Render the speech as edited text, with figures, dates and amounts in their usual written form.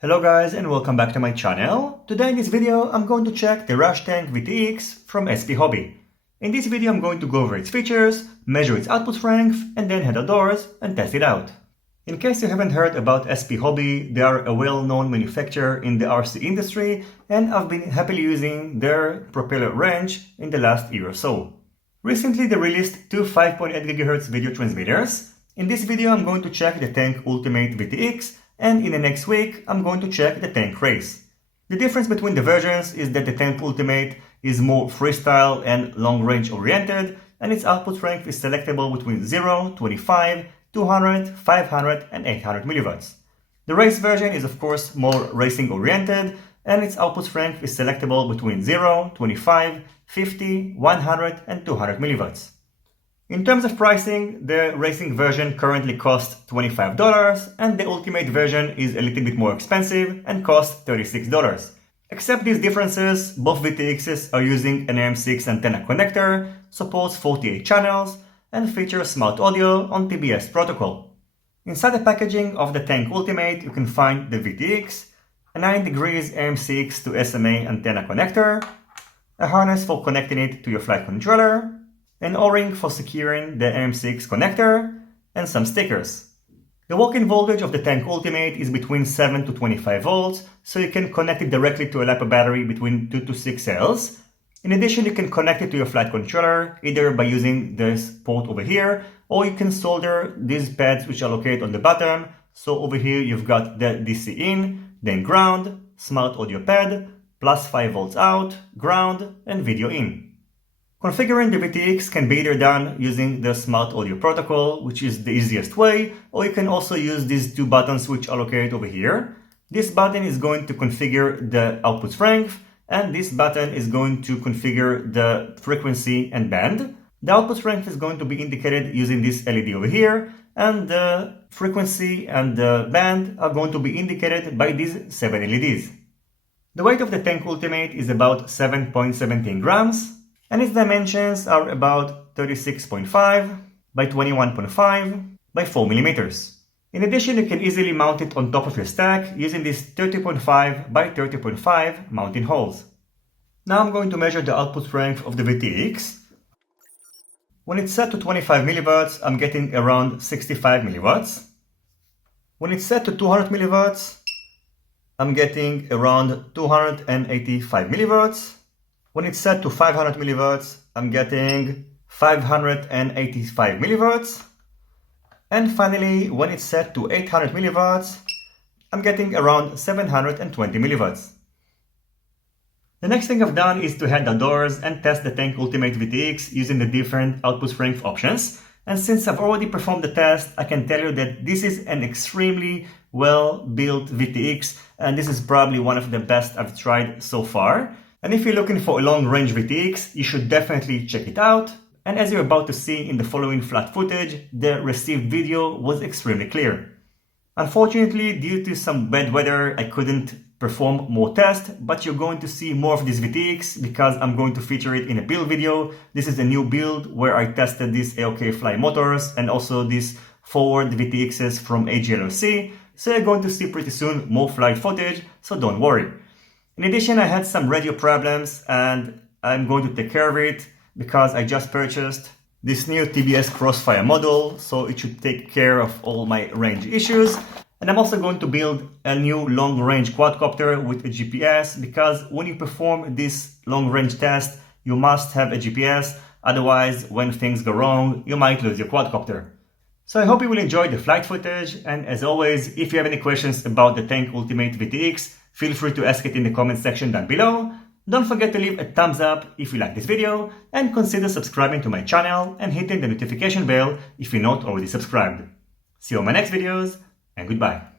Hello guys and welcome back to my channel. Today in this video I'm going to check the Rush Tank VTX from SP Hobby. In this video I'm going to go over its features, measure its output strength, and then head outdoors and test it out. In case you haven't heard about SP Hobby, they are a well-known manufacturer in the RC industry and I've been happily using their propeller range in the last year or so. Recently they released two 5.8 GHz video transmitters. In this video I'm going to check the Tank Ultimate VTX, and in the next week, I'm going to check the Tank Race. The difference between the versions is that the Tank Ultimate is more freestyle and long-range oriented, and its output strength is selectable between 0, 25, 200, 500, and 800 mW. The Race version is of course more racing oriented, and its output strength is selectable between 0, 25, 50, 100, and 200 mW. In terms of pricing, the racing version currently costs $25 and the ultimate version is a little bit more expensive and costs $36. Except these differences, both VTXs are using an AM6 antenna connector, supports 48 channels, and features smart audio on TBS protocol. Inside the packaging of the Tank Ultimate you can find the VTX, a 9 degrees AM6 to SMA antenna connector, a harness for connecting it to your flight controller, an O-ring for securing the AM6 connector, and some stickers. The walk-in voltage of the Tank Ultimate is between 7 to 25 volts, so you can connect it directly to a LiPo battery between 2 to 6 cells. In addition, you can connect it to your flight controller either by using this port over here, or you can solder these pads which are located on the bottom. So over here you've got the DC in, then ground, smart audio pad, plus 5 volts out, ground, and video in. Configuring the VTX can be either done using the Smart Audio protocol, which is the easiest way, or you can also use these two buttons which are located over here. This button is going to configure the output strength, and this button is going to configure the frequency and band. The output strength is going to be indicated using this LED over here, and the frequency and the band are going to be indicated by these 7 LEDs. The weight of the Tank Ultimate is about 7.17 grams. And its dimensions are about 36.5 by 21.5 by 4 mm. In addition, you can easily mount it on top of your stack using these 30.5 by 30.5 mounting holes. Now I'm going to measure the output strength of the VTX. When it's set to 25 mW, I'm getting around 65 mW. When it's set to 200 mW, I'm getting around 285 mW. When it's set to 500 mW, I'm getting 585 mW. And finally, when it's set to 800 mW, I'm getting around 720 mW. The next thing I've done is to head outdoors and test the Tank Ultimate VTX using the different output strength options. And since I've already performed the test, I can tell you that this is an extremely well-built VTX, and this is probably one of the best I've tried so far. And if you're looking for a long-range VTX, you should definitely check it out. And as you're about to see in the following flat footage, the received video was extremely clear. Unfortunately, due to some bad weather, I couldn't perform more tests, but you're going to see more of this VTX because I'm going to feature it in a build video. This is a new build where I tested these AOK Fly motors and also these forward VTXs from AGLOC. So you're going to see pretty soon more flight footage, so don't worry. In addition, I had some radio problems and I'm going to take care of it because I just purchased this new TBS Crossfire model, so it should take care of all my range issues. And I'm also going to build a new long-range quadcopter with a GPS because when you perform this long-range test, you must have a GPS, otherwise when things go wrong, you might lose your quadcopter. So I hope you will enjoy the flight footage, and as always, if you have any questions about the Tank Ultimate VTX, feel free to ask it in the comment section down below. Don't forget to leave a thumbs up if you like this video, and consider subscribing to my channel and hitting the notification bell if you're not already subscribed. See you on my next videos, and goodbye.